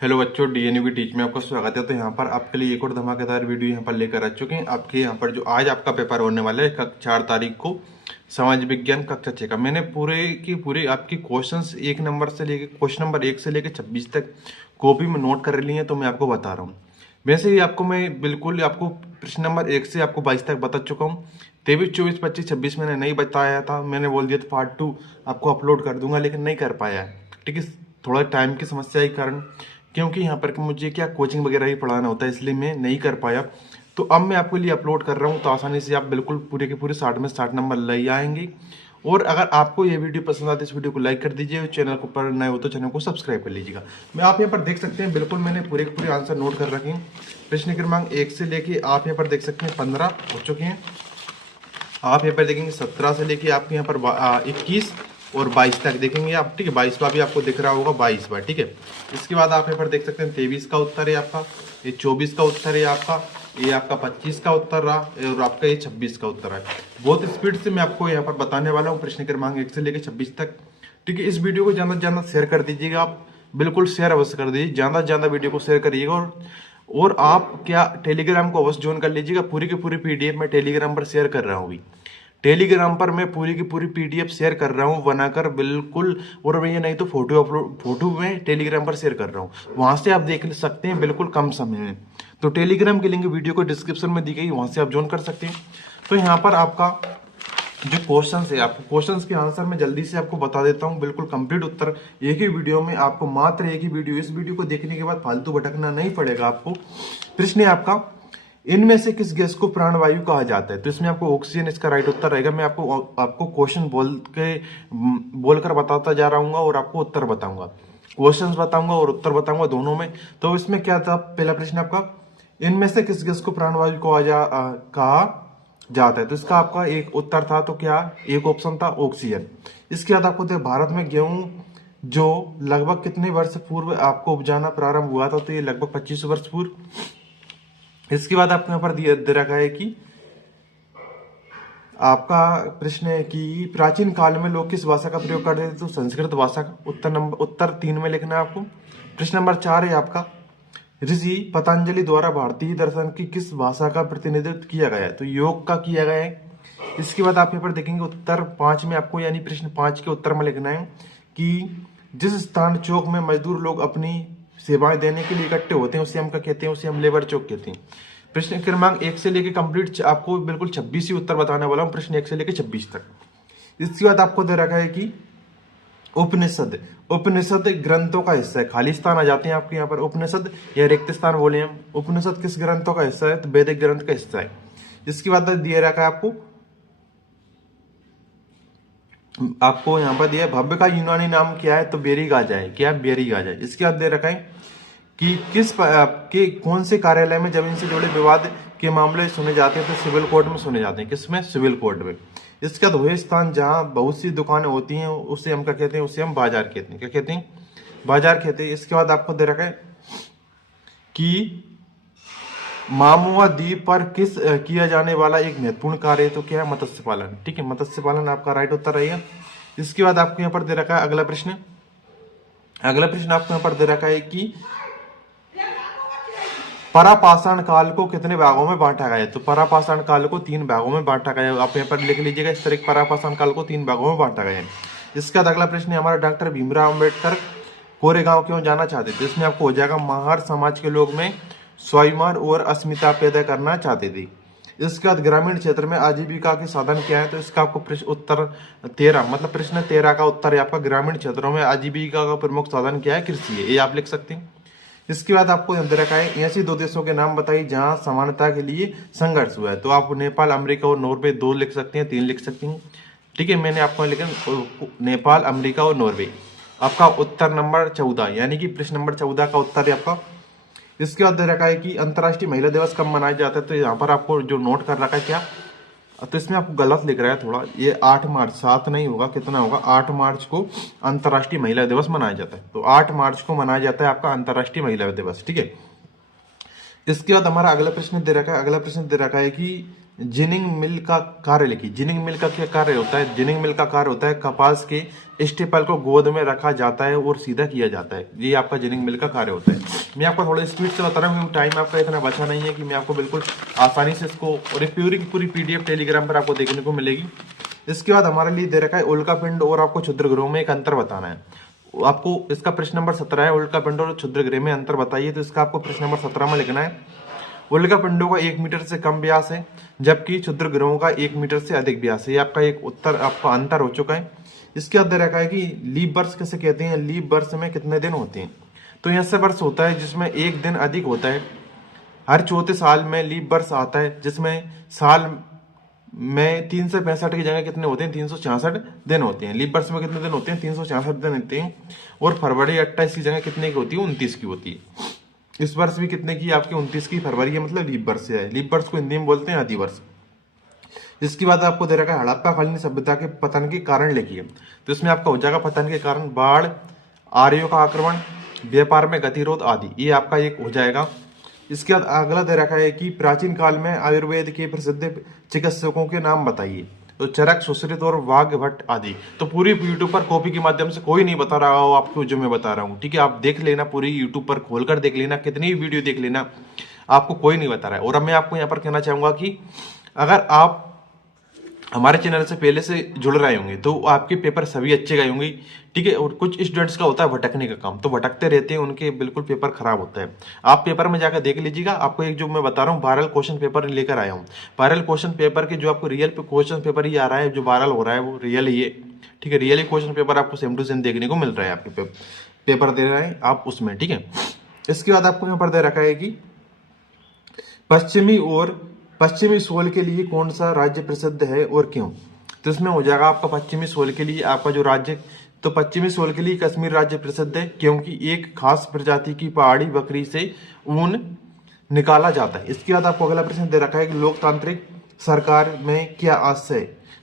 Hello बच्चों, डीएनयू की teach में आपका स्वागत है। तो यहाँ पर आपके लिए एक और धमाकेदार वीडियो यहाँ पर लेकर आ चुके हैं। आपके यहाँ पर जो आज आपका पेपर होने वाला है 4 तारीख को, समाज विज्ञान कक्षा 6 का, मैंने पूरे की पूरे आपकी क्वेश्चंस 1 नंबर से लेके क्वेश्चन नंबर 1 से लेकर 26 तक कॉपी में नोट कर लिए हैं। तो मैं आपको बता रहा हूँ। वैसे ही आपको मैं बिल्कुल आपको प्रश्न नंबर 1 से आपको 22 तक बता चुका हूँ। 23, 24, 25, 26 मैंने नहीं बताया था। मैंने बोल दिया था पार्ट 2 आपको अपलोड कर दूंगा, लेकिन नहीं कर पाया है। ठीक है, थोड़ा टाइम की समस्या के कारण, क्योंकि यहाँ पर मुझे क्या कोचिंग वगैरह ही पढ़ाना होता है, इसलिए मैं नहीं कर पाया। तो अब मैं आपके लिए अपलोड कर रहा हूँ, तो आसानी से आप बिल्कुल पूरे के पूरे 60 में 60 नंबर ले आएंगे। और अगर आपको ये वीडियो पसंद आती है, इस वीडियो को लाइक कर दीजिए। चैनल को पर नए हो तो चैनल को सब्सक्राइब कर लीजिएगा। मैं आप यहाँ पर देख सकते हैं, बिल्कुल मैंने पूरे के पूरे आंसर नोट कर रखे हैं। प्रश्न क्रमांक 1 से लेके आप यहाँ पर देख सकते हैं 15 हो चुके हैं। आप यहाँ पर देखेंगे 17 से लेके आपके यहाँ पर 21 और 22 तक देखेंगे आप। ठीक है, 22वां भी आपको दिख रहा होगा, 22वां। ठीक है, इसके बाद आप यहाँ पर देख सकते हैं 23 का उत्तर है आपका, ये 24 का उत्तर है आपका, ये आपका 25 का उत्तर रहा, और आपका ये 26 का उत्तर है। बहुत स्पीड से मैं आपको यहाँ पर बताने वाला हूँ प्रश्न क्रमांक 1 से लेकर 26 तक। ठीक है, इस वीडियो को ज़्यादा से ज़्यादा शेयर कर दीजिएगा आप, बिल्कुल शेयर अवश्य कर दीजिए, ज़्यादा से ज़्यादा वीडियो को शेयर करिएगा। और आप क्या टेलीग्राम को अवश्य ज्वाइन कर लीजिएगा। पूरी की पूरी पीडीएफ मैं टेलीग्राम पर शेयर कर रहा हूँ अभी। टेलीग्राम पर मैं पूरी की पूरी पीडीएफ शेयर कर रहा हूँ बनाकर, बिल्कुल। और मैं ये नहीं तो फोटो में टेलीग्राम पर शेयर कर रहा हूँ, वहां से आप देख सकते हैं बिल्कुल कम समय में। तो टेलीग्राम की लिंक वीडियो को डिस्क्रिप्शन में दी गई, वहां से आप ज्वाइन कर सकते हैं। तो यहाँ पर आपका जो क्वेश्चन है, आपको क्वेश्चन के आंसर मैं जल्दी से आपको बता देता हूँ, बिल्कुल कंप्लीट उत्तर एक ही वीडियो में। आपको मात्र एक ही वीडियो, इस वीडियो को देखने के बाद फालतू भटकना नहीं पड़ेगा आपको। प्रश्न है आपका, इनमें से किस गैस को प्राणवायु कहा जाता है? तो इसमें आपको ऑक्सीजन इसका राइट उत्तर रहेगा। मैं आपको क्वेश्चन बोलकर बताता जा रहा हूँ और आपको उत्तर बताऊंगा, क्वेश्चंस बताऊंगा और उत्तर बताऊंगा दोनों में। तो इसमें क्या था, पहला प्रश्न आपका, इनमें से किस गैस को प्राणवायु कहा जाता है? तो इसका आपका एक उत्तर था, तो क्या एक ऑप्शन था ऑक्सीजन। इसके बाद आपको भारत में गेहूं जो लगभग कितने वर्ष पूर्व आपको उपजाना प्रारंभ हुआ था? तो ये लगभग 25 वर्ष पूर्व। इसके बाद आपको यहाँ पर दे रखा है कि आपका प्रश्न है कि प्राचीन काल में लोग किस भाषा का प्रयोग करते थे? तो संस्कृत भाषा का। उत्तर 3 में लिखना है आपको। प्रश्न नंबर 4 है आपका, ऋषि पतंजलि द्वारा भारतीय दर्शन की किस भाषा का प्रतिनिधित्व किया गया है? तो योग का किया गया है। इसके बाद आप यहाँ पर देखेंगे उत्तर 5 में आपको, यानी प्रश्न 5 के उत्तर में लिखना है कि जिस स्थान चौक में मजदूर लोग अपनी सेवाएं देने के लिए इकट्ठे होते हैं उसे हम क्या कहते हैं? उसे हम लेबर चौक कहते हैं। प्रश्न क्रमांक 1 से लेकर कंप्लीट आपको बिल्कुल 26 ही उत्तर बताने वाला हूँ, प्रश्न 1 से लेकर 26 तक। इसके बाद आपको दे रखा है कि उपनिषद, उपनिषद ग्रंथों का हिस्सा है। खाली स्थान आ जाते हैं आपके यहाँ पर, उपनिषद या रिक्त स्थान बोले हम। उपनिषद किस ग्रंथों का हिस्सा है? तो वैदिक ग्रंथ का हिस्सा है। इसके बाद दिया रखा है आपको यहाँ पर दिया है, भव्य का यूनानी नाम क्या है? तो बेरीगाजा है। क्या? बेरीगाजा है। इसके बाद दे रखा है कि कौन से कार्यालय में जमीन से जुड़े विवाद के मामले सुने जाते हैं? तो सिविल कोर्ट में सुने जाते हैं। किसमें? सिविल कोर्ट में। इसके बाद वही स्थान जहां बहुत सी दुकानें होती हैं उसे हम क्या कहते हैं? उसे हम बाजार कहते हैं। क्या कहते हैं? बाजार कहते हैं। इसके बाद आपको दे रखा है कि मामुआ द्वीप पर किया जाने वाला एक महत्वपूर्ण कार्य है? तो क्या है? मत्स्य पालन। ठीक है, मत्स्य पालन आपका राइट उत्तर रहेगा। इसके बाद आपको यहाँ पर दे रखा है अगला प्रश्न। अगला प्रश्न आपको यहाँ पर दे रखा है कि परापाषाण काल को कितने भागों में बांटा गया है? तो परापाषाण काल को 3 भागों में बांटा गया है। आप यहाँ पर लिख लीजिएगा, इस तरह परापाषाण काल को 3 भागों में बांटा गया है। इसका अगला प्रश्न है हमारा, डॉक्टर भीमराव अंबेडकर कोरेगांव क्यों जाना चाहते थे? इसमें आपको हो जाएगा, महार समाज के लोग में स्वाभिमान और अस्मिता पैदा करना चाहते थे। इसके बाद ग्रामीण क्षेत्र में आजीविका के साधन क्या है? तो इसका आपको प्रश्न उत्तर 13, मतलब प्रश्न 13 का उत्तर है आपका, ग्रामीण क्षेत्रों में आजीविका का प्रमुख साधन क्या है? कृषि है। ये आप लिख सकते हैं। इसके बाद आपको दे रखा है, ऐसी 2 देशों के नाम बताइए जहां समानता के लिए संघर्ष हुआ है। तो आप नेपाल, अमेरिका और नॉर्वे 2 लिख सकते हैं, 3 लिख सकते हैं। ठीक है, मैंने आपको लिखा नेपाल, अमेरिका और नॉर्वे। आपका उत्तर नंबर 14, यानी कि प्रश्न नंबर 14 का उत्तर है आपका। इसके बाद दे रखा है कि अंतर्राष्ट्रीय महिला दिवस कब मनाया जाता है? तो यहाँ पर आपको जो नोट कर रखा है क्या, तो इसमें आपको गलत लिख रहा है थोड़ा, ये 8 मार्च, 7 नहीं होगा, कितना होगा? 8 मार्च को अंतर्राष्ट्रीय महिला दिवस मनाया जाता है। तो 8 मार्च को मनाया जाता है आपका अंतर्राष्ट्रीय महिला दिवस। ठीक है, इसके बाद हमारा अगला प्रश्न दे रखा है। अगला प्रश्न दे रखा है कि जिनिंग मिल का कार्य लिखिए। जिनिंग मिल का क्या कार्य होता है? जिनिंग मिल का कार्य होता है कपास के स्टेपल को गोद में रखा जाता है और सीधा किया जाता है, ये आपका जिनिंग मिल का कार्य होता है। मैं आपको थोड़ा स्पीड से बता रहा हूँ क्योंकि टाइम आपका इतना बचा नहीं है कि मैं आपको बिल्कुल आसानी से इसको, और एक पूरी की पूरी पीडीएफ टेलीग्राम पर आपको देखने को मिलेगी। इसके बाद हमारे लिए दे रखा है उल्का पिंड और आपको क्षुद्र ग्रहों में एक अंतर बताना है। आपको इसका प्रश्न नंबर 17 है, उल्का पिंड और क्षुद्र ग्रह में अंतर बताइए। तो इसका आपको प्रश्न नंबर 17 में लिखना है उल्का पिंडों का 1 मीटर से कम व्यास है, जबकि क्षुद्र ग्रहों का 1 मीटर से अधिक व्यास है। ये आपका एक उत्तर, आपका अंतर हो चुका है। इसके बाद दे रखा है कि लीप वर्ष किसे कहते हैं, लीप वर्ष में कितने दिन होते हैं। तो ऐसा वर्ष होता है जिसमें एक दिन अधिक होता है। हर चौथे साल में लीप वर्ष आता है, जिसमें साल में 365 की जगह कितने होते हैं, 366 दिन होते हैं। लीप वर्ष में कितने दिन होते हैं, 366 दिन होते हैं। और फरवरी 28 की जगह कितने की होती है, 29 की होती है। इस वर्ष भी कितने की, आपकी 29 की फरवरी है, मतलब लीप वर्ष है। लीप वर्ष को हिंदी में बोलते हैं अधिवर्ष। इसके बाद आपको दे रखा है हड़प्पा कालीन सभ्यता के पतन के कारण लिखिए। तो इसमें आपका हो जाएगा पतन के कारण बाढ़, आर्यों का आक्रमण, व्यापार में गतिरोध आदि, ये आपका एक हो जाएगा। इसके बाद अगला दे रखा है कि प्राचीन काल में आयुर्वेद के प्रसिद्ध चिकित्सकों के नाम बताइए। तो चरक, सुश्रुत और वाघ भट्ट आदि। तो पूरी यूट्यूब पर कॉपी के माध्यम से कोई नहीं बता रहा हो आपको जो मैं बता रहा हूँ, ठीक है। आप देख लेना, पूरी यूट्यूब पर खोलकर देख लेना, कितनी भी वीडियो देख लेना, आपको कोई नहीं बता रहा है। और अब मैं आपको यहाँ पर कहना चाहूंगा कि अगर आप हमारे चैनल से पहले से जुड़ रहे होंगे तो आपके पेपर सभी अच्छे गए होंगे, ठीक है। और कुछ स्टूडेंट्स का होता है भटकने का काम, तो भटकते रहते हैं, उनके बिल्कुल पेपर खराब होता है। आप पेपर में जाकर देख लीजिएगा। आपको एक जो मैं बता रहा हूँ वायरल क्वेश्चन पेपर लेकर आया हूँ। वायरल क्वेश्चन पेपर के जो आपको रियल क्वेश्चन पेपर ही आ रहा है, जो वायरल हो रहा है वो रियल ही है, ठीक है। रियल क्वेश्चन पेपर आपको सेम टू सेम देखने को मिल रहा है, आपके पेपर दे रहे हैं आप उसमें, ठीक है। इसके बाद आपको यहाँ पर दे रखा है कि पश्चिमी सोल के लिए कौन सा राज्य प्रसिद्ध है और क्यों। तो इसमें हो जाएगा आपका पश्चिमी सोल के लिए आपका जो राज्य, तो पश्चिमी सोल के लिए कश्मीर राज्य प्रसिद्ध है, क्योंकि एक खास प्रजाति की पहाड़ी बकरी से ऊन निकाला जाता है। इसके बाद आपको अगला प्रश्न दे रखा है कि लोकतांत्रिक सरकार में क्या आशय।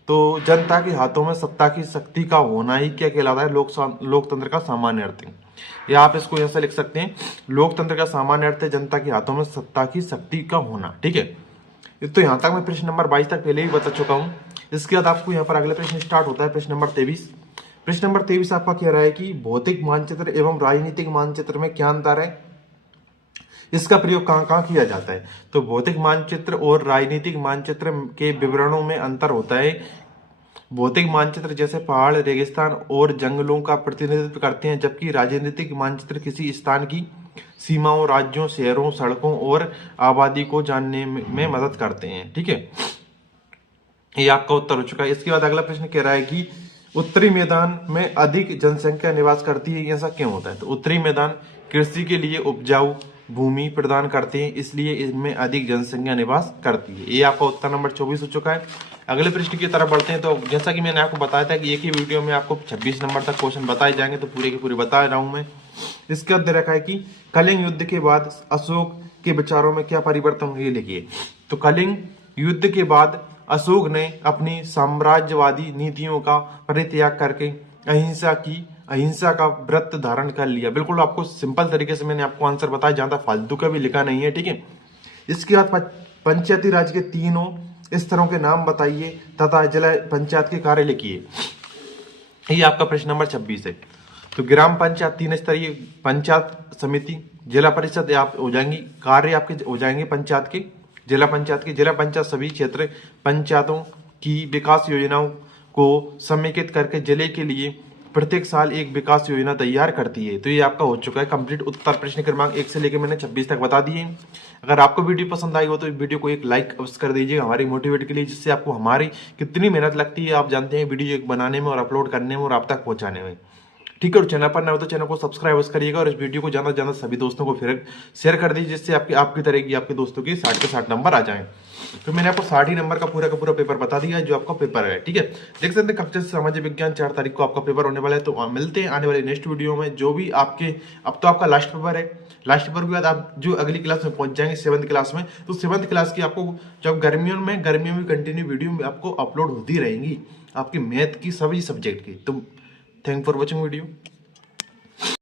तो जनता के हाथों में सत्ता की शक्ति का होना ही क्या कहलाता है, लोकतंत्र का सामान्य अर्थ है। या आप इसको ऐसा लिख सकते हैं, लोकतंत्र का सामान्य अर्थ है जनता के हाथों में सत्ता की शक्ति का होना, ठीक है। तो यहाँ तक मैं प्रश्न नंबर 22 तक पहले ही बता चुका हूँ। इसके बाद आपको यहाँ पर अगला प्रश्न स्टार्ट होता है, प्रश्न नंबर 23। प्रश्न नंबर 23 आपका कह रहा है कि भौतिक मानचित्र एवं राजनीतिक मानचित्र में क्या अंतर है, इसका प्रयोग कहाँ कहाँ किया जाता है। तो भौतिक मानचित्र और राजनीतिक मानचित्र के विवरणों में अंतर होता है। भौतिक मानचित्र जैसे पहाड़, रेगिस्तान और जंगलों का प्रतिनिधित्व करते हैं, जबकि राजनीतिक मानचित्र किसी स्थान की सीमाओं, राज्यों, शहरों, सड़कों और आबादी को जानने में मदद करते हैं, ठीक है। ये आपका उत्तर हो चुका है। इसके बाद अगला प्रश्न कह रहा है कि उत्तरी मैदान में अधिक जनसंख्या निवास करती है, ऐसा क्यों होता है। तो उत्तरी मैदान कृषि के लिए उपजाऊ भूमि प्रदान करते हैं, इसलिए इनमें अधिक जनसंख्या निवास करती है। ये आपका उत्तर नंबर 24 हो चुका है। अगले प्रश्न की तरफ बढ़ते हैं। तो जैसा कि मैंने आपको बताया था कि एक ही वीडियो में आपको 26 नंबर तक क्वेश्चन बताए जाएंगे, तो पूरे के पूरे बता रहा हूं मैं। इसके बाद दे रखा है कि कलिंग युद्ध के बाद अशोक के विचारों में क्या परिवर्तन हुए, लिखिए। तो कलिंग युद्ध के बाद अशोक ने अपनी साम्राज्यवादी नीतियों का परित्याग करके अहिंसा का व्रत धारण कर लिया। बिल्कुल आपको सिंपल तरीके से मैंने आपको आंसर बताया, ज्यादा फालतू का भी लिखा नहीं है, ठीक है। इसके बाद पंचायती राज के तीनों स्तरों के नाम बताइए तथा जिला पंचायत के कार्य लिखिए। ये आपका प्रश्न नंबर 26 है। तो ग्राम पंचायत 3 स्तरीय, पंचायत समिति, जिला परिषद आप हो जाएंगी, कार्य आपके हो जाएंगे पंचायत के, जिला पंचायत सभी क्षेत्र पंचायतों की विकास योजनाओं को समेकित करके जिले के लिए प्रत्येक साल एक विकास योजना तैयार करती है। तो ये आपका हो चुका है कंप्लीट उत्तर। प्रश्न क्रमांक 1 से लेकर मैंने 26 तक बता दिए। अगर आपको वीडियो पसंद आई हो तो वीडियो को एक लाइक अवश्य कर दीजिए हमारी मोटिवेट के लिए, जिससे आपको हमारी कितनी मेहनत लगती है आप जानते हैं वीडियो बनाने में और अपलोड करने में और आप तक पहुंचाने में, ठीक है। और चैनल पर ना हो तो चैनल को सब्सक्राइब करिएगा और इस वीडियो को ज्यादा से ज्यादा सभी दोस्तों को फिर शेयर कर दीजिए, जिससे आपकी तरह की आपके दोस्तों के 60 के 60 नंबर आ जाएं। तो मैंने आपको 60 ही नंबर का पूरा पेपर बता दिया है जो आपका पेपर है, ठीक है। देख सकते हैं कक्षा सामाजिक विज्ञान 4 तारीख को आपका पेपर होने वाला है। तो मिलते हैं आने वाले नेक्स्ट वीडियो में, जो भी आपके, अब तो आपका लास्ट पेपर है, लास्ट पेपर के बाद आप जो अगली क्लास में पहुंच जाएंगे 7th क्लास में, तो 7th क्लास की आपको जब गर्मियों में कंटिन्यू वीडियो आपको अपलोड होती रहेंगी आपकी मैथ की सभी सब्जेक्ट की। तो थैंक फॉर वॉचिंग वीडियो।